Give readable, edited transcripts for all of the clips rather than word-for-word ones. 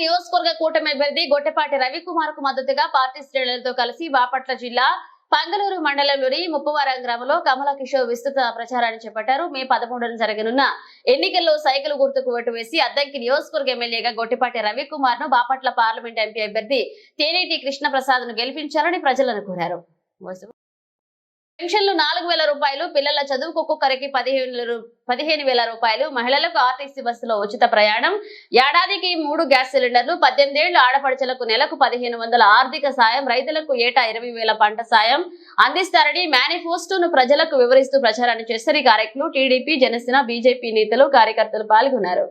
నియోజకవర్గ కూటమి అభ్యర్థి గొట్టపాటి రవికుమార్ కు మద్దతుగా పార్టీ శ్రేణులతో కలిసి బాపట్ల జిల్లా పంగలూరు మండలంలోని ముప్పవరం గ్రామంలో కమల కిషోర్ విస్తృత ప్రచారాన్ని చేపట్టారు. మే 11న జరగనున్న ఎన్నికల్లో సైకిల్ గుర్తుకు ఓటు వేసి అద్దంకి నియోజకవర్గ ఎమ్మెల్యేగా గొట్టపాటి రవికుమార్ ను బాపట్ల పార్లమెంట్ ఎంపీ అభ్యర్థి తేనేటి కృష్ణప్రసాద్ ను గెలిపించాలని ప్రజలను కోరారు. పెన్షన్లు 4,000 రూపాయలు, పిల్లల చదువుకు ఒక్కొక్కరికి 15,000 రూపాయలు, మహిళలకు ఆర్టీసీ బస్సులో ఉచిత ప్రయాణం, ఏడాదికి 3 గ్యాస్ సిలిండర్లు, 18 ఏళ్ల ఆడపడుచులకు నెలకు 1,500 ఆర్థిక సాయం, రైతులకు ఏటా 20,000 పంట సాయం అందిస్తారని మేనిఫెస్టోను ప్రజలకు వివరిస్తూ ప్రచారాన్ని చేశారు. ఈ కార్యక్రమంలో టీడీపీ, జనసేన, బీజేపీ నేతలు, కార్యకర్తలు పాల్గొన్నారు.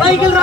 Thank you.